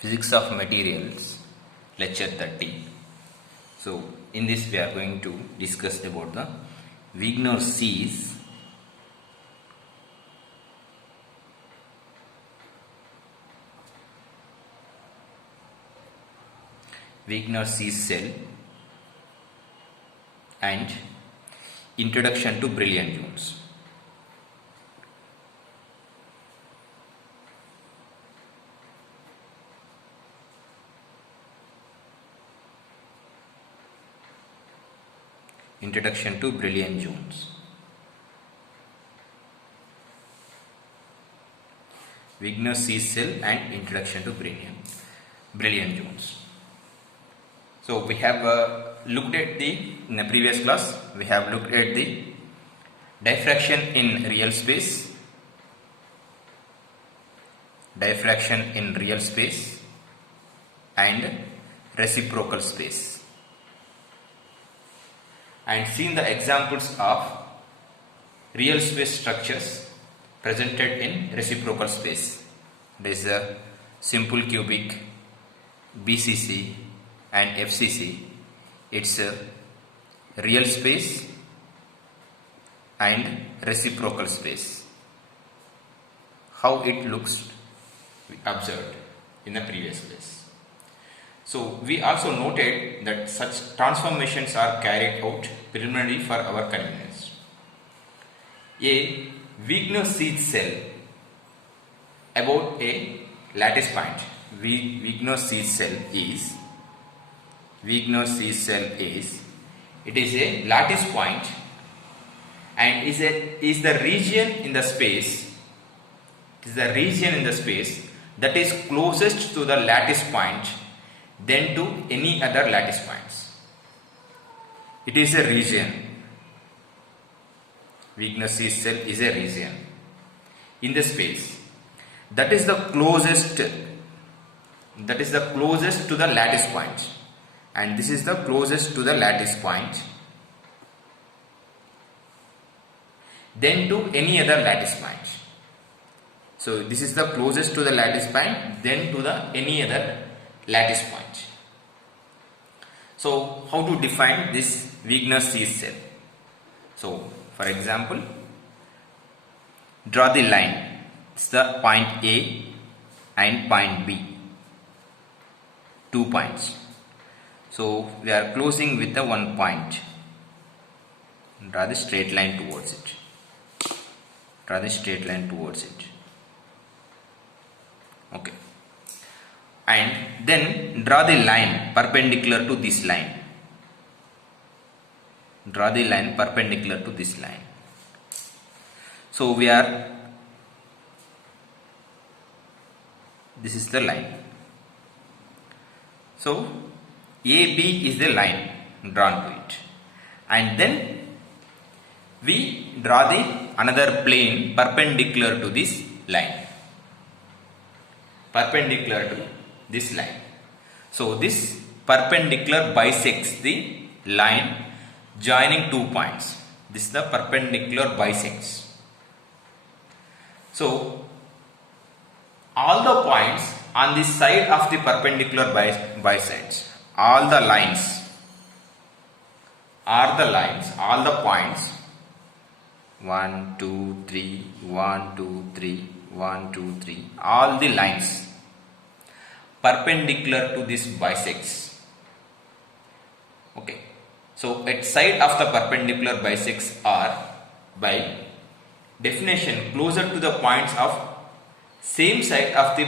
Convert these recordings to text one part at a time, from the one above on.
Physics of Materials, lecture 30. So, in this we are going to discuss about the Wigner-Sees cell and introduction to brilliant zones. Introduction to brilliant zones. Wigner-Sees cell and introduction to brilliant zones. So we have looked at in the previous class we have looked at the diffraction in real space, and reciprocal space, and seen the examples of real space structures presented in reciprocal space. There is a simple cubic, BCC and FCC. It's a real space and reciprocal space. How it looks we observed in the previous class. So we also noted that such transformations are carried out preliminarily for our convenience. A Wigner-Sees cell about a lattice point. Wigner-Sees cell is it is a lattice point and is the region in the space. It is the region in the space that is closest to the lattice point than to any other lattice points. It is a region. Wigner-Sees cell is a region in the space that is the closest to the lattice point, and this is the closest to the lattice point then to any other lattice point. So this is the closest to the lattice point then to any other lattice point. So how to define this Wigner-Sees cell? So for example, draw the line. It's the point A and point B, 2 points. So we are closing with the 1 point. Draw the straight line towards it. Okay. And then draw the line perpendicular to this line. So this is the line. So AB is the line drawn to it, and then we draw the another plane perpendicular to this line. So this perpendicular bisects the line joining 2 points. This is the perpendicular bisects. So all the points on the side of the perpendicular bisects, all the points 1, 2, 3, 1, 2, 3, 1, 2, 3, all the lines perpendicular to this bisects. Okay. So at side of the perpendicular bisects are by definition closer to the points of same side of the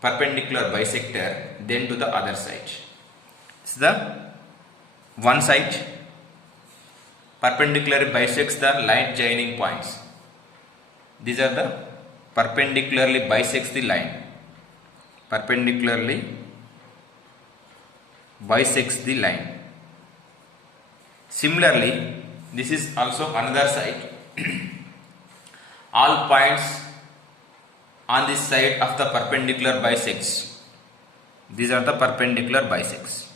perpendicular bisector than to the other side. It's the one side perpendicularly bisects the line joining points. These are the perpendicularly bisects the line. Similarly, this is also another side. All points on this side of the perpendicular bisects. These are the perpendicular bisects.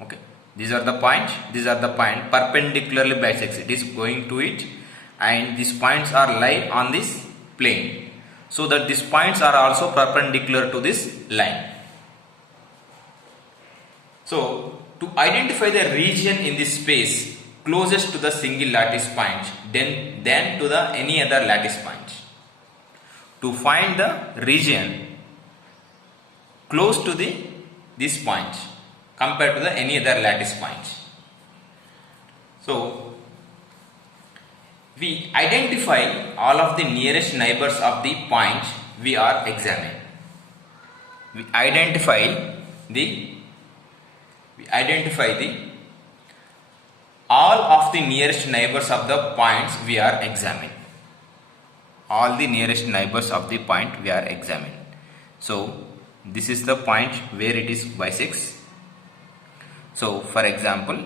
Okay. These are the point perpendicularly bisects. It is going to it, and these points are lie on this plane. so that these points are also perpendicular to this line. So to identify the region in this space closest to the single lattice point than to the any other lattice point. To find the region close to this point compared to the any other lattice point. So we identify all of the nearest neighbors of the point we are examining. We identify the all of the nearest neighbors of the points we are examining. All the nearest neighbors of the point we are examining. So this is the point where it is bisects. So for example,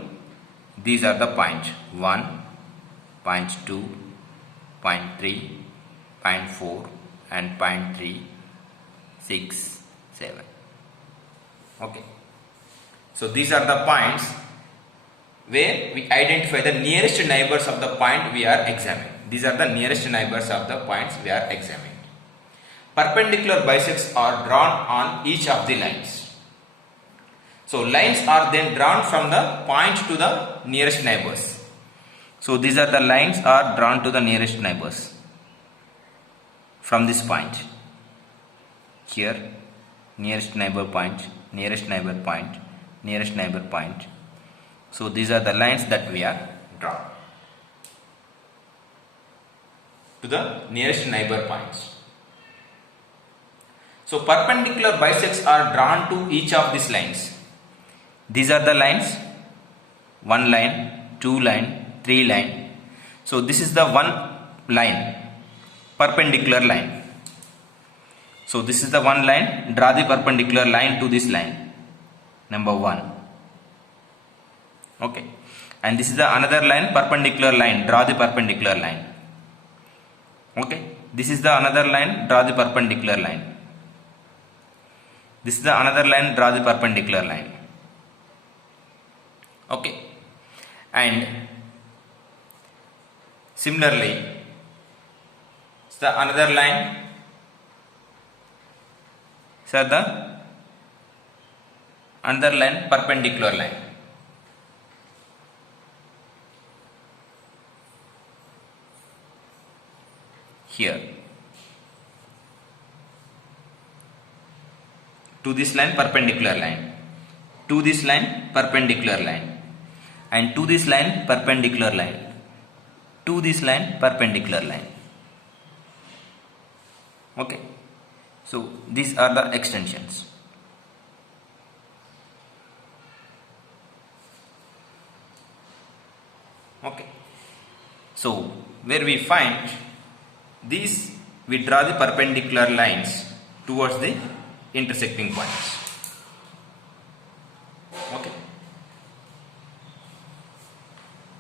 these are the points 1, point 2, point 3, point 4 and point 3, 6, 7. Okay. So these are the points where we identify the nearest neighbors of the point we are examining. These are the nearest neighbors of the points we are examining. Perpendicular bisects are drawn on each of the lines. So lines are then drawn from the point to the nearest neighbors. So these are the lines are drawn to the nearest neighbors from this point. Here, nearest neighbor point, nearest neighbor point, nearest neighbor point. So these are the lines that we are drawn to the nearest neighbor points. So perpendicular bisects are drawn to each of these lines. These are the lines, 1 line, 2 line, 3 line. So this is the one line, perpendicular line. So this is the one line, draw the perpendicular line to this line, number 1. Okay. And this is the another line, perpendicular line, draw the perpendicular line. Okay. This is the another line, draw the perpendicular line. This is the another line, draw the perpendicular line. Okay. And similarly, the another line, so the another line, perpendicular line. Here. To this line, perpendicular line. To this line, perpendicular line. And to this line, perpendicular line. To this line, perpendicular line. Okay. So these are the extensions. Okay. So where we find these, we draw the perpendicular lines towards the intersecting points. Okay.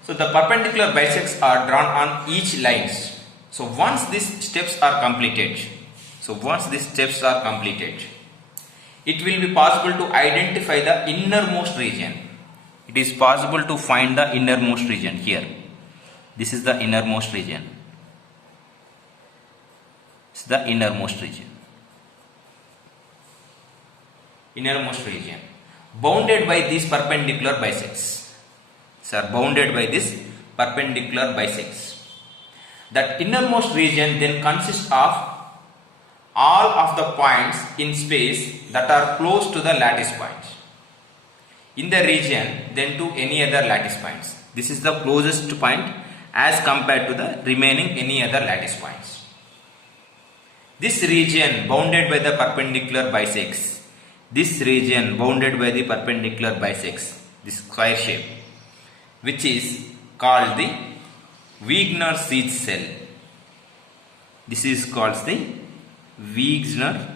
So the perpendicular bisects are drawn on each lines. So once these steps are completed, it will be possible to identify the innermost region. It is possible to find the innermost region here. This is the innermost region. This is the innermost region. Innermost region bounded by these perpendicular bisects. So bounded by this perpendicular bisects. That innermost region then consists of all of the points in space that are close to the lattice points in the region than to any other lattice points. This is the closest point as compared to the remaining any other lattice points. This region bounded by the perpendicular bisects, this square shape, which is called the Wigner-Seitz cell. This is called the Wigner-Seitz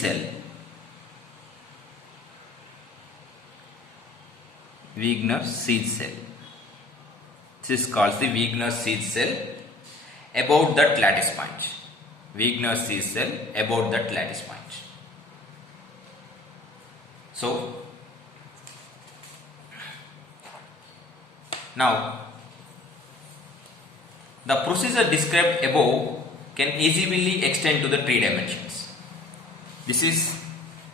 cell. Wigner-Seitz cell. This is called the Wigner-Seitz cell about that lattice point. Wigner-Seitz cell about that lattice point. So now The procedure described above can easily extend to the 3 dimensions. This is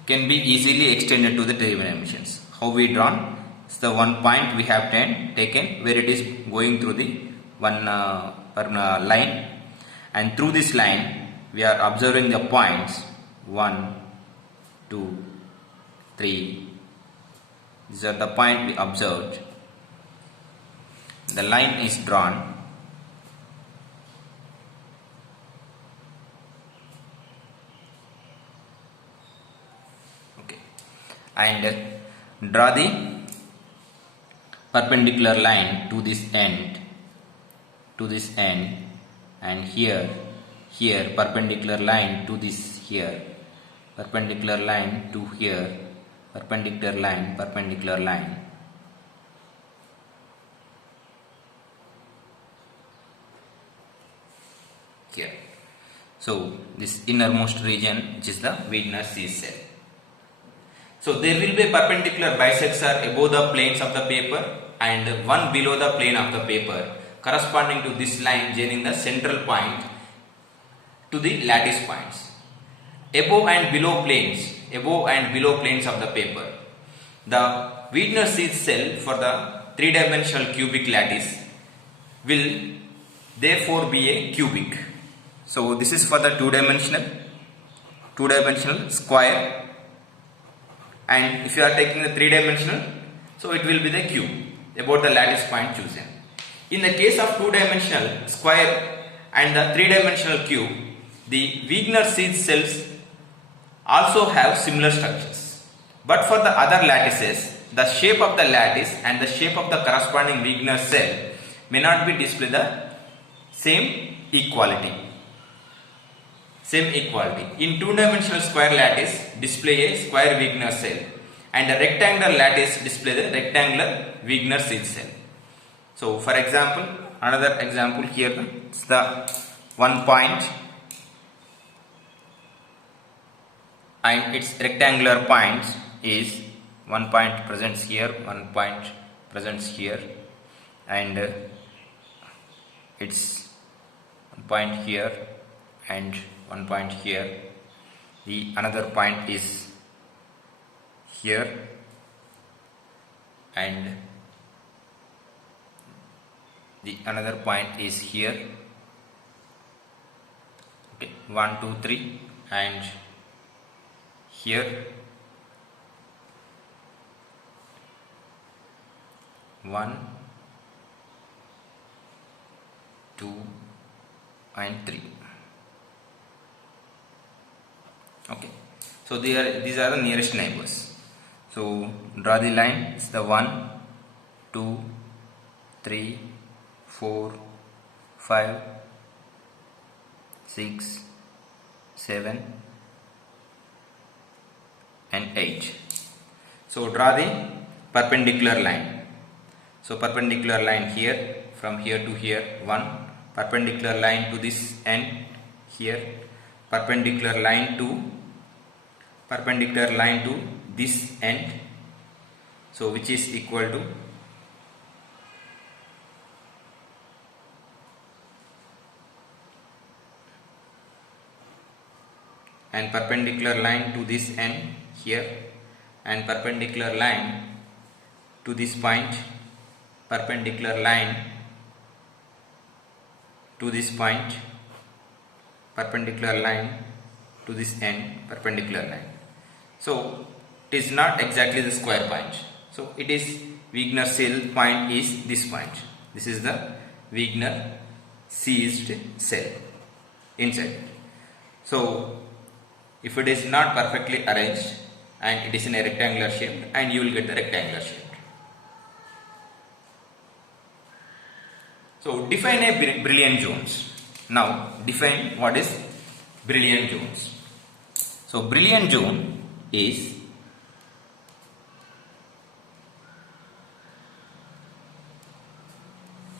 can be easily extended to the 3 dimensions. How we drawn? It's the one point we have taken where it is going through the one line, and through this line we are observing the points 1, 2, 3. These are the point we observed. The line is drawn. Okay, and draw the perpendicular line to this end, and here perpendicular line to this here, perpendicular line to here, perpendicular line. Here. So this innermost region, which is the Wegener sees cell. So there will be perpendicular bisector above the planes of the paper and one below the plane of the paper, corresponding to this line joining the central point to the lattice points. Above and below planes of the paper, the Wegener sees cell for the 3-dimensional cubic lattice will therefore be a cubic. So this is for the 2-dimensional square, and if you are taking the 3-dimensional, so it will be the cube about the lattice point chosen. In the case of 2-dimensional square and the 3-dimensional cube, the Wegener sees cells also have similar structures. But for the other lattices, the shape of the lattice and the shape of the corresponding Wegener cell may not be display the same equality. In 2-dimensional square lattice, display a square Wegener cell, and a rectangular lattice display the rectangular Wegener seed cell. So for example, another example here, it's the one point and its rectangular points is one point presents here, one point presents here, and it's one point here and one point here. The another point is here, and the another point is here. Okay, 1, 2, 3, and here 1, 2, and 3. Okay, so these are the nearest neighbors. So draw the line. It's the 1, 2, 3, 4, 5, 6, 7, and 8. So draw the perpendicular line. So perpendicular line here, from here to here, 1, perpendicular line to this end here, perpendicular line to this end, so which is equal to and perpendicular line to this end here, and perpendicular line to this point, perpendicular line to this point, perpendicular line to this end, perpendicular line. So it is not exactly the square point. So it is Wegener cell point is this point. This is the Wegener seized cell inside. So if it is not perfectly arranged and it is in a rectangular shape, and you will get the rectangular shape. So define a Brillouin zones. Now define what is Brillouin zones. So Brillouin zone is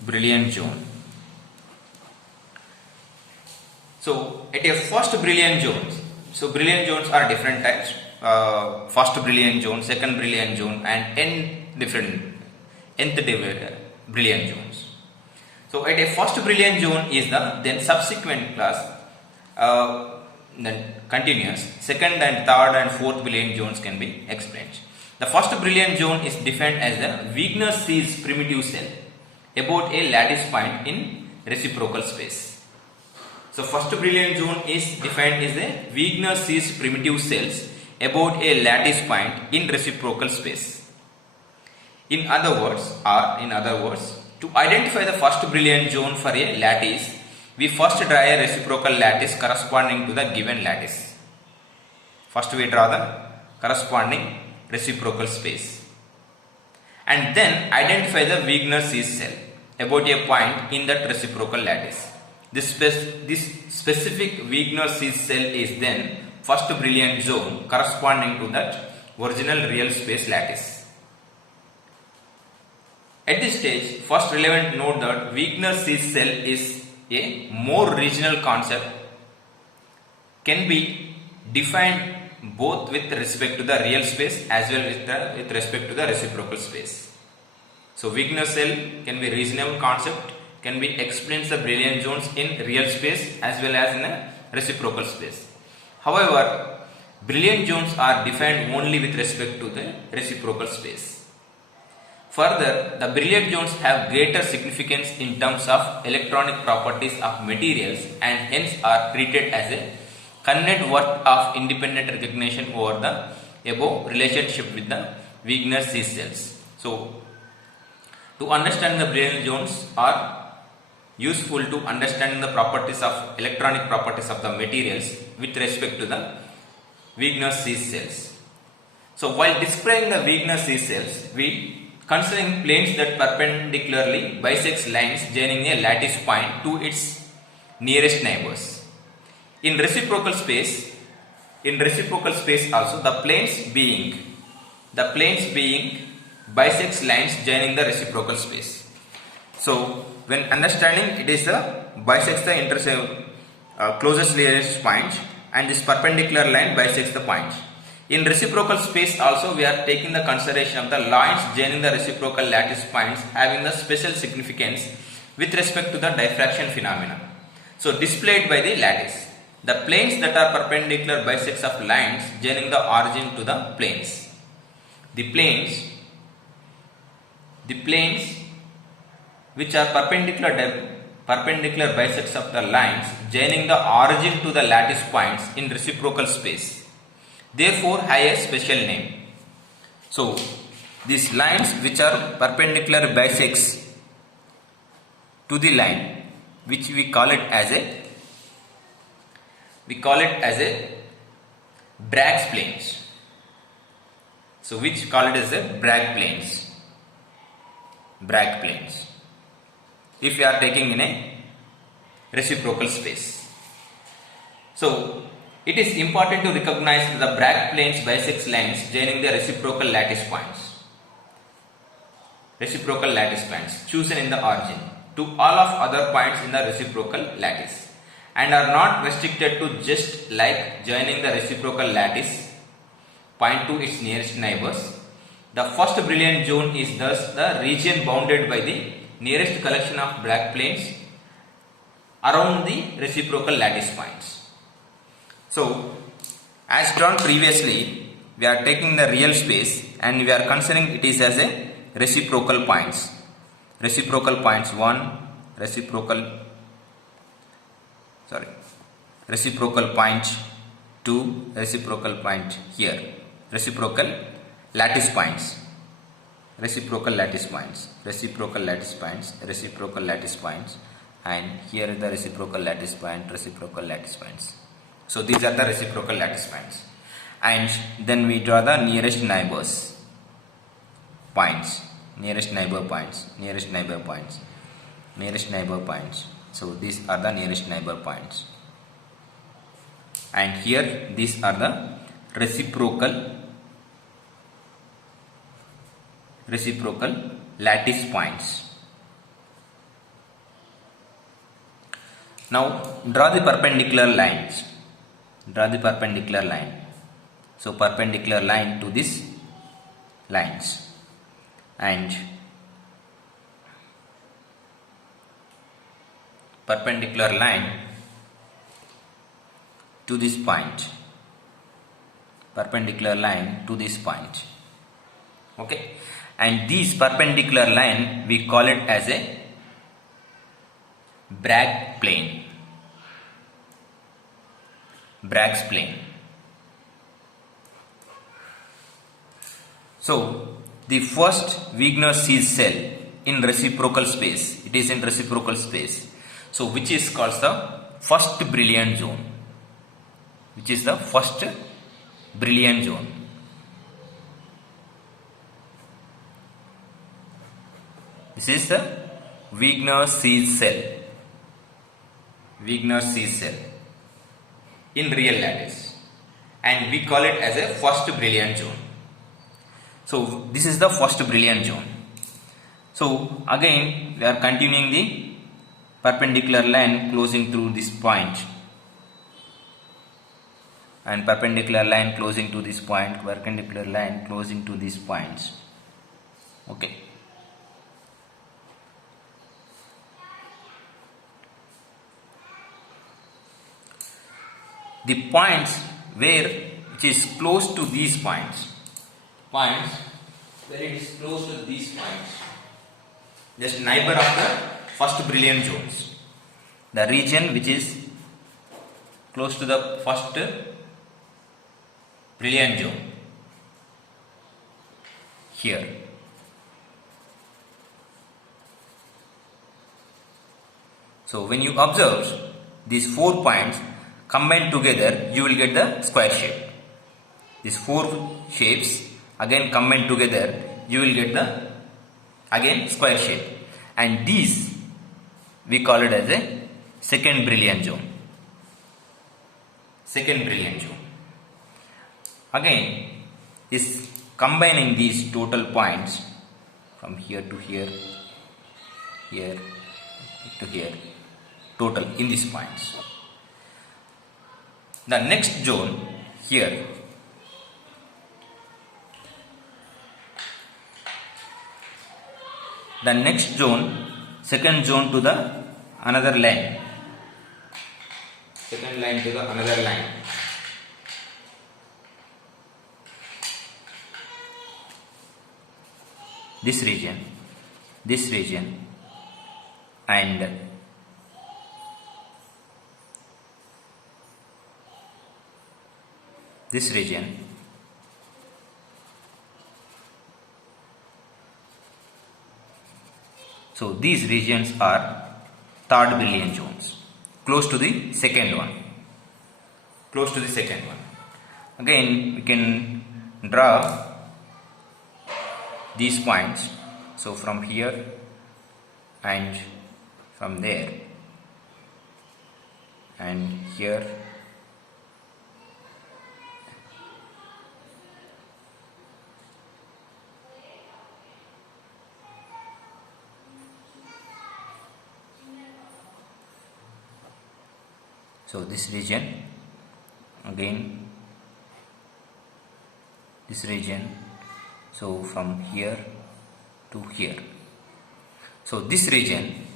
Brillouin zone. So at a first Brillouin zones. So Brillouin zones are different types. First Brillouin zone, second Brillouin zone, and nth Brillouin zones. So at a first brilliant zone is the then subsequent class then continuous. Second and third and fourth brilliant zones can be explained. The first brilliant zone is defined as the Wigner-Sees primitive cell about a lattice point in reciprocal space. So first brilliant zone is defined as the Wigner-Sees primitive cells about a lattice point in reciprocal space. In other words, to identify the first brilliant zone for a lattice, we first draw a reciprocal lattice corresponding to the given lattice. First we draw the corresponding reciprocal space and then identify the Wigner-Sees cell about a point in that reciprocal lattice. This specific Wigner-Sees cell is then first brilliant zone corresponding to that original real space lattice. At this stage, first relevant note that Wigner-Sees cell is a more regional concept, can be defined both with respect to the real space as well as with respect to the reciprocal space. So Wigner cell can be regional concept, can be explains the brilliant zones in real space as well as in a reciprocal space. However, brilliant zones are defined only with respect to the reciprocal space. Further, the brilliant zones have greater significance in terms of electronic properties of materials and hence are treated as a connect worth of independent recognition over the above relationship with the Wigner-Sees cells. So, to understand the brilliant zones are useful to understand the properties of electronic properties of the materials with respect to the Wigner-Sees cells. So, while describing the Wigner-Sees cells, we considering planes that perpendicularly bisects lines joining a lattice point to its nearest neighbors. In reciprocal space also the planes being bisects lines joining the reciprocal space. So when understanding it is the bisects the closest nearest point and this perpendicular line bisects the point. In reciprocal space also we are taking the consideration of the lines joining the reciprocal lattice points having the special significance with respect to the diffraction phenomena. So displayed by the lattice. The planes that are perpendicular bisects of lines joining the origin to the planes. The planes which are perpendicular bisects of the lines joining the origin to the lattice points in reciprocal space. Therefore, have a special name. So, these lines which are perpendicular bisects to the line, which we call it as a Bragg's planes. So, which call it as a Bragg planes. If you are taking in a reciprocal space. So, it is important to recognize the Bragg planes bisects lines joining the reciprocal lattice points chosen in the origin to all of other points in the reciprocal lattice and are not restricted to just like joining the reciprocal lattice point to its nearest neighbors. The first brilliant zone is thus the region bounded by the nearest collection of Bragg planes around the reciprocal lattice points. So, as drawn previously, we are taking the real space and we are considering it is as a reciprocal points. Reciprocal points 1, reciprocal point 2, reciprocal point here. Reciprocal lattice points, and here is the reciprocal lattice points. So these are the reciprocal lattice points, and then we draw the nearest neighbor points. So these are the nearest neighbor points, and here these are the reciprocal lattice points. Now draw the perpendicular lines. So perpendicular line to these lines, and perpendicular line to this point. Perpendicular line to this point. Okay, and this perpendicular line we call it as a Bragg plane. Bragg's plane. So the first Wigner-Sees cell in reciprocal space. It is in reciprocal space. So which is called the first Brillouin zone. Which is the first Brillouin zone. This is the Wigner-Sees cell. Wigner-Sees cell in real lattice, and we call it as a first Brillouin zone. So this is the first Brillouin zone. So again we are continuing the perpendicular line closing through this point, and perpendicular line closing to this point, perpendicular line closing to these points. Okay. The points where it is close to these points where it is close to these points, just neighbor of the first Brillouin zones, the region which is close to the first Brillouin zone here. So when you observe these 4 points combined together, you will get the square shape. These 4 shapes again combined together, you will get the again square shape, and these we call it as a second Brillouin zone. Second Brillouin zone. Again, is combining these total points from here to here, here to here, total in these points. The next zone here, the next zone, second zone to the another line, second line to the another line. This region, and this region, so these regions are third Brillouin zones, close to the second one. Close to the second one. Again, we can draw these points. So from here and from there and here. So this region, again this region, so from here to here. So this region,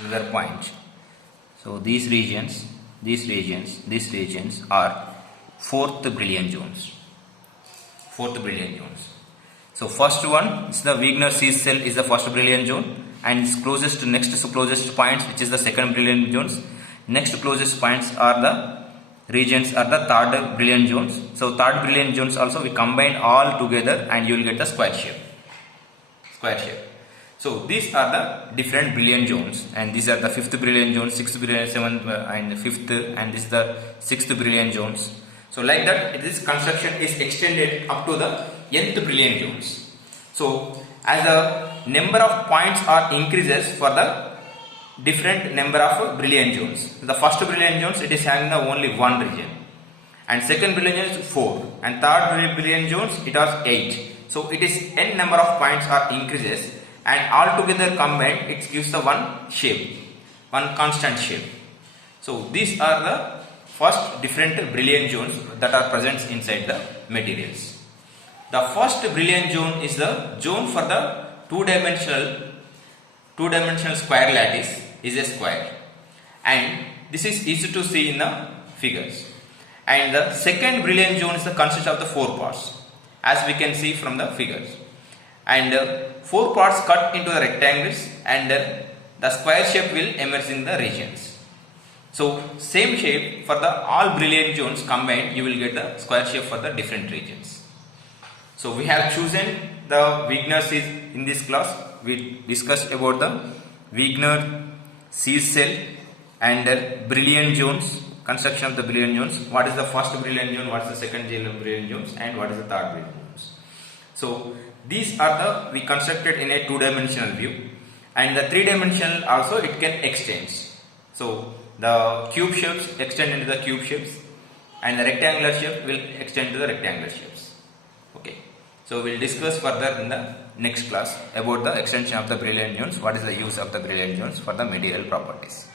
another point. So these regions are fourth Brillouin zones. Fourth Brillouin zones. So first one is the Wigner-Sees cell is the first Brillouin zone, and its closest points, which is the second Brillouin zones. Next closest points are the regions are the third Brillouin zones. So third Brillouin zones also we combine all together and you will get the square shape. So these are the different Brillouin zones, and these are the fifth Brillouin zone, sixth Brillouin, seventh and fifth, and this is the sixth Brillouin zones. So like that, this construction is extended up to the nth Brillouin zones. So as the number of points are increases for the different number of Brillouin zones. The first Brillouin zones, it is having the only one region, and second Brillouin zones 4, and third Brillouin zones it has 8. So it is n number of points are increases, and all together combined it gives the one shape, one constant shape. So these are the first different Brillouin zones that are present inside the materials. The first brilliant zone is the zone for the two-dimensional square lattice is a square, and this is easy to see in the figures. And the second brilliant zone is the consist of the 4 parts, as we can see from the figures. And 4 parts cut into the rectangles, and the square shape will emerge in the regions. So same shape for the all brilliant zones combined, you will get the square shape for the different regions. So we have chosen the Wigner series in this class. We discussed about the Wigner series cell and brilliant zones, construction of the brilliant zones. What is the first brilliant zone, what is the second brilliant zones, and what is the third brilliant zones. So these are the we constructed in a 2-dimensional view, and the 3-dimensional also it can extend. So the cube shapes extend into the cube shapes, and the rectangular shape will extend to the rectangular shapes. Okay. So we will discuss further in the next class about the extension of the brilliant zones, what is the use of the brilliant zones for the material properties.